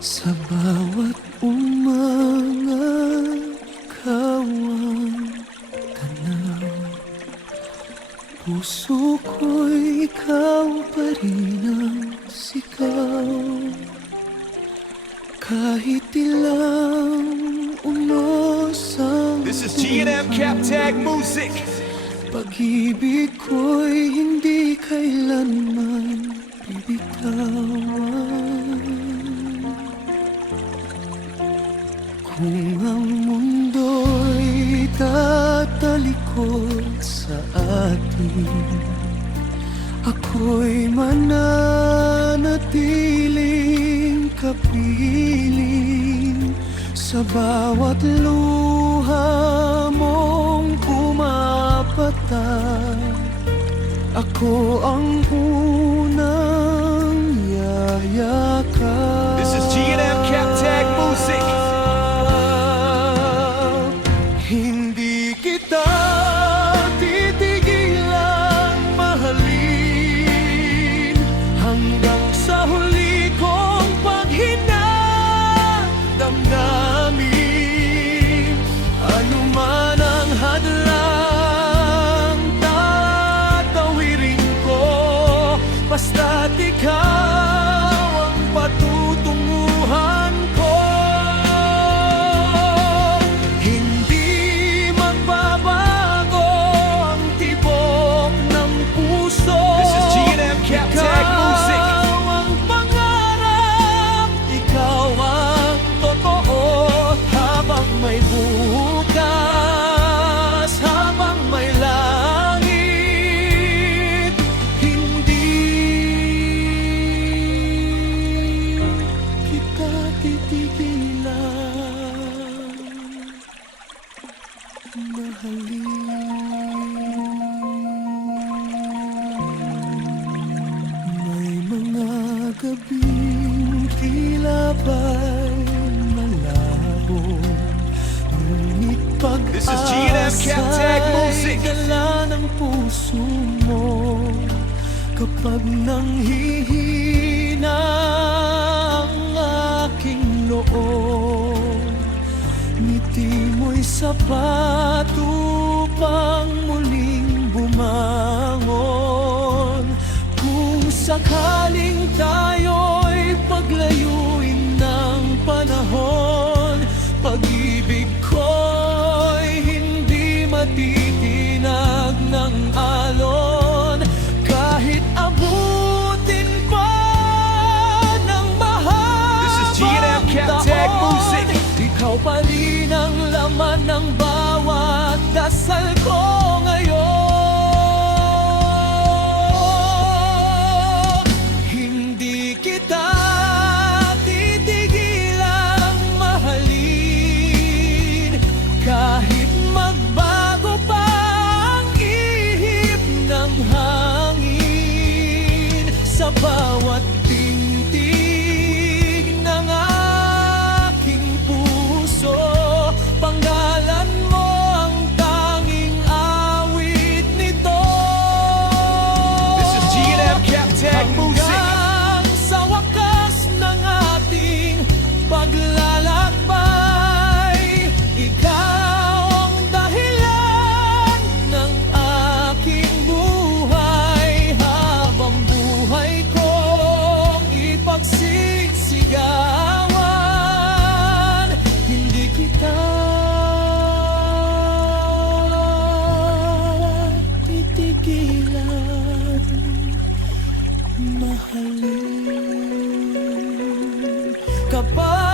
Sa bawat umangat kawang tanaw, puso ko'y ikaw pa rin ang sigaw. Kahit ilang unos ang This is G&M Captag Music. pag-ibig ko'y hindi kailanman bibitawan. Kung ang mundo'y tatalikod sa atin, ako'y mananatiling kapiling sa bawat luha mong pumapatak. Ako ang unang yayakap. This is G&M Captag Music. Hindi kita titigilang mahalin hanggang sa huli kong paghinang damdamin. Ano man ang hadlang tatawirin ko, basta't ikaw ang patutunguhan ko. Hindi magbabago ang tibok ng puso. This is G&M Captag Music. Ikaw ang pangarap, ikaw ang totoo. Habang may bukas, habang may langit, hindi kita titigilan mahalin. May mga gabing tila ba'y malabo, ngunit This is G&M Captag Music. pag-asa'y dala ng puso mo. Kapag nanghihina ang aking loob, ngiti mo'y sapat upang muling bumangon. Kung sakaling tayo'y paglayuin ng panahon, pag-ibig ko'y hindi matitinag ng alon. Kahit abutin pa ng This is G&M mahabang Captag Music. ikaw pa rin ang laman ng bawat dasal ko ngayon. Hindi kita titigilang mahalin kahit magbago pa ang ihip ng hangin. Sa bawat tintig ng aking puso, pangalan mo ang tanging awit nito. This is G&M Captag Music. Hanggang sa wakas ng ating paglalakbay, ikaw ang dahilan ng aking buhay. Habang buhay kong ipagsisigawan, hindi kita titigilan mahalin. Kapag